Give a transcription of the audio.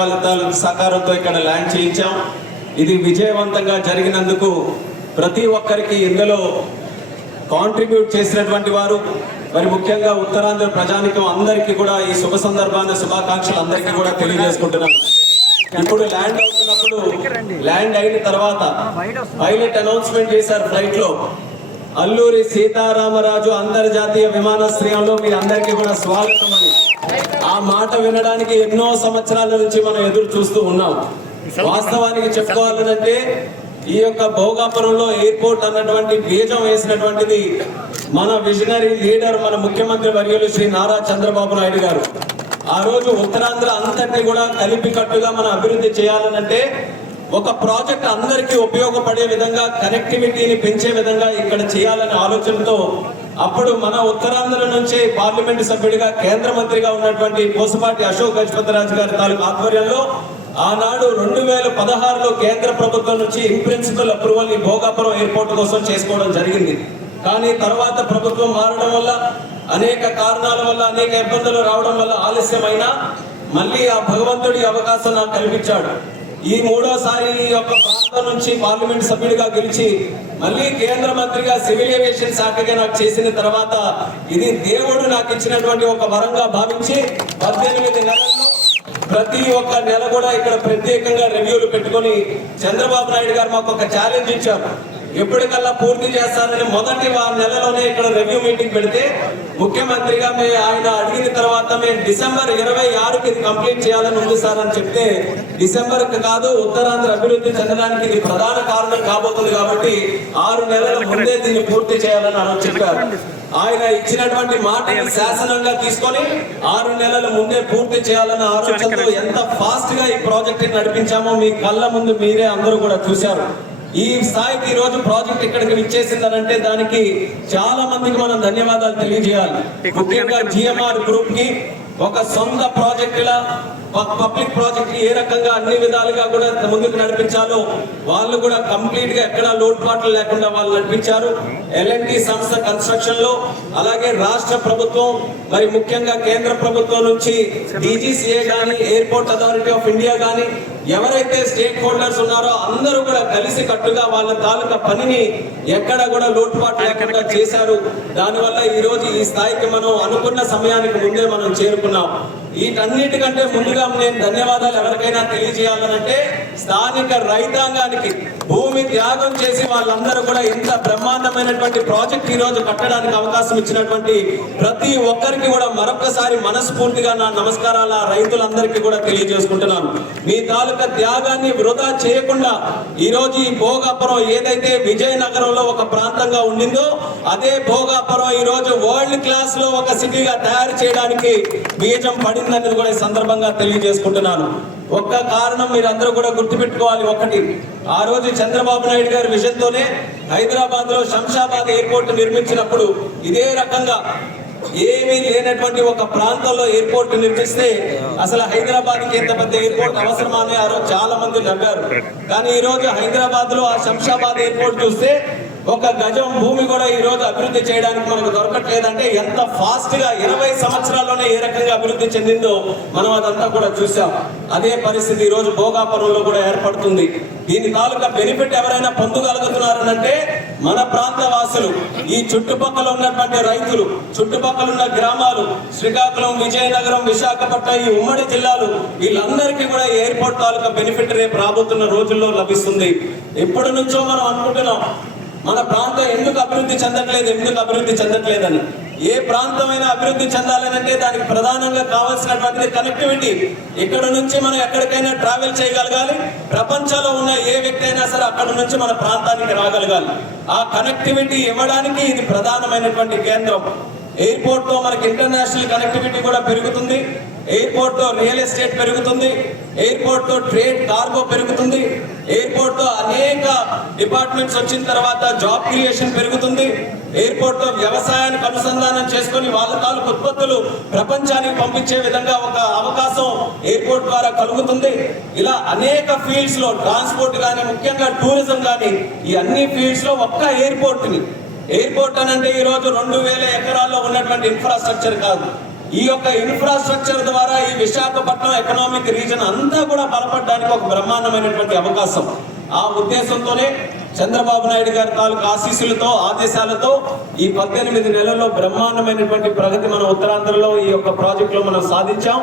వాళ్ళ సహకారంతో ఇక్కడ ల్యాండ్ చేయించాం. ఇది విజయవంతంగా జరిగినందుకు ప్రతి ఒక్కరికి ఇందులో కాంట్రిబ్యూట్ చేసినటువంటి వారు మరి ముఖ్యంగా ఉత్తరాంధ్ర ప్రజానికం అందరికీ కూడా ఈ శుభ సందర్భాన్ని శుభాకాంక్షలు అందరికీ కూడా తెలియజేసుకుంటున్నాను. ఇప్పుడు ల్యాండ్ అవుతున్నప్పుడు ల్యాండ్ అయిన తర్వాత పైలట్ అనౌన్స్మెంట్ చేశారు ఫ్లైట్ లో, అల్లూరి సీతారామరాజు అంతర్జాతీయ విమానాశ్రయంలో మీ అందరికీ కూడా స్వాగతం అని. ఆ మాట వినడానికి ఎన్నో సంవత్సరాల నుంచి మనం ఎదురు చూస్తూ ఉన్నాం. వాస్తవానికి చెప్పుకోవాలంటే ఈ యొక్క భోగాపురంలో ఎయిర్పోర్ట్ అన్నటువంటి బీజం వేసినటువంటిది మన విజనరీ లీడర్, మన ముఖ్యమంత్రి వర్యులు శ్రీ నారా చంద్రబాబు నాయుడు గారు. ఆ రోజు ఉత్తరాంధ్ర అంతటిని కూడా కలిపి కట్టుగా మనం అభివృద్ధి చేయాలనంటే ఒక ప్రాజెక్ట్ అందరికీ ఉపయోగపడే విధంగా, కనెక్టివిటీని పెంచే విధంగా ఇక్కడ చేయాలనే ఆలోచనతో అప్పుడు మన ఉత్తరాంధ్ర నుంచి పార్లమెంటు సభ్యుడిగా కేంద్ర మంత్రిగా ఉన్నటువంటి పోసపాటి అశోక్ గజపతిరాజు గారి తాలూకు ఆధ్వర్యంలో ఆనాడు 2016లో కేంద్ర ప్రభుత్వం నుంచి ఇన్ ప్రిన్సిపల్ అప్రూవల్ ఈ భోగాపురం ఎయిర్పోర్ట్ కోసం చేసుకోవడం జరిగింది. కానీ తర్వాత ప్రభుత్వం మారడం వల్ల, అనేక కారణాల వల్ల, అనేక ఇబ్బందులు రావడం వల్ల ఆలస్యమైనా మళ్ళీ ఆ భగవంతుడి అవకాశం నాకు కల్పించాడు. ఈ మూడోసారి ఈ యొక్క ప్రాంతం నుంచి పార్లమెంట్ సభ్యుడిగా గెలిచి మళ్ళీ కేంద్ర మంత్రిగా సివిల్ ఏవియేషన్ శాఖగా నాకు చేసిన తర్వాత ఇది దేవుడు నాకు ఇచ్చినటువంటి ఒక వరంగా భావించి 18 నెలల్లో ప్రతి ఒక్క నెల కూడా ఇక్కడ ప్రత్యేకంగా రివ్యూలు పెట్టుకొని చంద్రబాబు నాయుడు గారు మాకు ఒక ఛాలెంజ్ ఇచ్చారు. ఎప్పటికల్లా పూర్తి చేస్తారని మొదటి నెలలోనే ఇక్కడ రివ్యూ మీటింగ్ పెడితే ముఖ్యమంత్రిగా ఆయన అడిగిన తర్వాత మేము డిసెంబర్ 26కి ఇది కంప్లీట్ చేయాలని ఉంది సార్ అని చెప్తే, డిసెంబర్కి కాదు ఉత్తరాంధ్ర అభివృద్ధి చెందడానికి ఇది ప్రధాన కారణం కాబోతుంది కాబట్టి 6 నెలల ముందే దీన్ని పూర్తి చేయాలని ఆయన చెప్పారు. ఆయన ఇచ్చినటువంటి మాటని శాసనంగా తీసుకొని 6 నెలల ముందే పూర్తి చేయాలన్న ఆలోచనతో ఎంత ఫాస్ట్ గా ఈ ప్రాజెక్ట్ నడిపించామో మీ కళ్ళ ముందు మీరే అందరూ కూడా చూశారు. ఈ స్థాయికి ఈ రోజు ప్రాజెక్ట్ ఇక్కడికి విచ్చేసిందనంటే దానికి చాలా మందికి మనం ధన్యవాదాలు తెలియజేయాలి. ముఖ్యంగా జిఎంఆర్ గ్రూప్ కి ఒక సొంత ప్రాజెక్టులా పబ్లిక్ ప్రాజెక్ట్ ఏ రకంగా అన్ని విధాలుగా కూడా ముందుకు నడిపించాలో వాళ్ళు కూడా కంప్లీట్ గా ఎక్కడా లోటుపాట్లు లేకుండా వాళ్ళు నడిపించారు. ఎల్ఎన్టీ సంస్థ కన్స్ట్రక్షన్ లో, అలాగే రాష్ట్ర ప్రభుత్వం మరి ముఖ్యంగా కేంద్ర ప్రభుత్వం నుంచి డీజీసీఏ గానీ, ఎయిర్పోర్ట్ అథారిటీ ఆఫ్ ఇండియా గానీ ఎవరైతే స్టేక్ హోల్డర్స్ ఉన్నారో అందరూ కూడా కలిసి కట్టుగా వాళ్ళ తాలూకా పనిని ఎక్కడ కూడా లోటుపాటు లేకుండా చేశారు. దానివల్ల ఈ రోజు ఈ స్థాయికి మనం అనుకున్న సమయానికి ముందే మనం చేరుకున్నాం. వీటన్నిటికంటే ముందుగా నేను ధన్యవాదాలు ఎవరికైనా తెలియజేయాలనంటే స్థానిక రైతాంగానికి, భూమి త్యాగం చేసి వాళ్ళందరూ కూడా ఇంత బ్రహ్మాండమైనటువంటి ప్రాజెక్ట్ ఈ రోజు కట్టడానికి అవకాశం ఇచ్చినటువంటి ప్రతి ఒక్కరికి కూడా మరొకసారి మనస్ఫూర్తిగా నా నమస్కారాలు ఆ రైతులందరికీ కూడా తెలియజేసుకుంటున్నాను. మీ తాలూకా త్యాగాన్ని వృధా చేయకుండా ఈ రోజు ఈ భోగాపురం ఏదైతే విజయనగరంలో ఒక ప్రాంతంగా ఉండిందో అదే భోగాపురం ఈ రోజు వరల్డ్ క్లాస్ లో ఒక సిటీగా తయారు చేయడానికి బీజం పడిందనేది కూడా ఈ సందర్భంగా తెలియజేసుకుంటున్నాను. ఒక్క కారణం మీరు అందరూ కూడా గుర్తుపెట్టుకోవాలి. ఒకటి, ఆ రోజు చంద్రబాబు నాయుడు గారి విజన్ తోనే హైదరాబాద్ లో శంషాబాద్ ఎయిర్పోర్ట్ నిర్మించినప్పుడు ఇదే రకంగా ఏమీ లేనటువంటి ఒక ప్రాంతంలో ఎయిర్పోర్ట్ నిర్మిస్తే అసలు హైదరాబాద్ కి ఎంత పెద్ద ఎయిర్పోర్ట్ అవసరమా అని ఆ రోజు చాలా మంది నమ్మారు. కానీ ఈ రోజు హైదరాబాద్ లో ఆ శంషాబాద్ ఎయిర్పోర్ట్ చూస్తే ఒక గజం భూమి కూడా ఈ రోజు అభివృద్ధి చేయడానికి మనకు దొరకట్లేదంటే ఎంత ఫాస్ట్ గా 20 సంవత్సరాల్లోనే ఏ రకంగా అభివృద్ధి చెందిందో మనం అదంతా కూడా చూసాం. అదే పరిస్థితి ఈ రోజు భోగాపురంలో కూడా ఏర్పడుతుంది. దీని తాలూకా బెనిఫిట్ ఎవరైనా పొందగలుగుతున్నారనంటే మన ప్రాంత వాసులు, ఈ చుట్టుపక్కల ఉన్నటువంటి రైతులు, చుట్టుపక్కల ఉన్న గ్రామాలు, శ్రీకాకుళం, విజయనగరం, విశాఖపట్నం, ఈ ఉమ్మడి జిల్లాలు, వీళ్ళందరికీ కూడా ఎయిర్పోర్ట్ తాలూకా బెనిఫిట్ రేపు రాబోతున్న రోజుల్లో లభిస్తుంది. ఎప్పటి నుంచో మనం అనుకుంటున్నాం మన ప్రాంతం ఎందుకు అభివృద్ధి చెందట్లేదని. ఏ ప్రాంతమైనా అభివృద్ధి చెందాలనంటే దానికి ప్రధానంగా కావాల్సినటువంటిది కనెక్టివిటీ. ఇక్కడ నుంచి మనం ఎక్కడికైనా ట్రావెల్ చేయగలగాలి. ప్రపంచంలో ఉన్న ఏ వ్యక్తి అయినా సరే అక్కడ నుంచి మన ప్రాంతానికి రాగలగాలి. ఆ కనెక్టివిటీ ఇవ్వడానికి ఇది ప్రధానమైనటువంటి కేంద్రం. ఎయిర్పోర్ట్ తో మనకి ఇంటర్నేషనల్ కనెక్టివిటీ కూడా పెరుగుతుంది. ఎయిర్పోర్ట్ తో రియల్ ఎస్టేట్ పెరుగుతుంది. ఎయిర్పోర్ట్ తో ట్రేడ్, కార్గో పెరుగుతుంది. ఎయిర్పోర్ట్ తో అనేక డిపార్ట్మెంట్స్ వచ్చిన తర్వాత జాబ్ క్రియేషన్ పెరుగుతుంది. ఎయిర్పోర్ట్ తో వ్యవసాయానికి అనుసంధానం చేసుకుని వాళ్ళ తాలూకు ఉత్పత్తులు ప్రపంచానికి పంపించే విధంగా ఒక అవకాశం ఎయిర్పోర్ట్ ద్వారా కలుగుతుంది. ఇలా అనేక ఫీల్డ్స్ లో, ట్రాన్స్పోర్ట్ కానీ, ముఖ్యంగా టూరిజం కానీ, ఈ అన్ని ఫీల్డ్స్ లో ఒక్క ఎయిర్పోర్ట్ అని అంటే ఈ రోజు 2000 ఎకరాల్లో ఉన్నటువంటి ఇన్ఫ్రాస్ట్రక్చర్ కాదు. ఈ యొక్క ఇన్ఫ్రాస్ట్రక్చర్ ద్వారా ఈ విశాఖపట్నం ఎకనామిక్ రీజన్ అంతా కూడా బలపడడానికి ఒక బ్రహ్మాండమైనటువంటి అవకాశం. ఆ ఉద్దేశంతోనే చంద్రబాబు నాయుడు గారి తాలూకు ఆశీస్సులతో ఆదేశాలతో ఈ 18 నెలల్లో బ్రహ్మాండమైనటువంటి ప్రగతి మన ఉత్తరాంధ్రలో ఈ యొక్క ప్రాజెక్టులో మనం సాధించాం.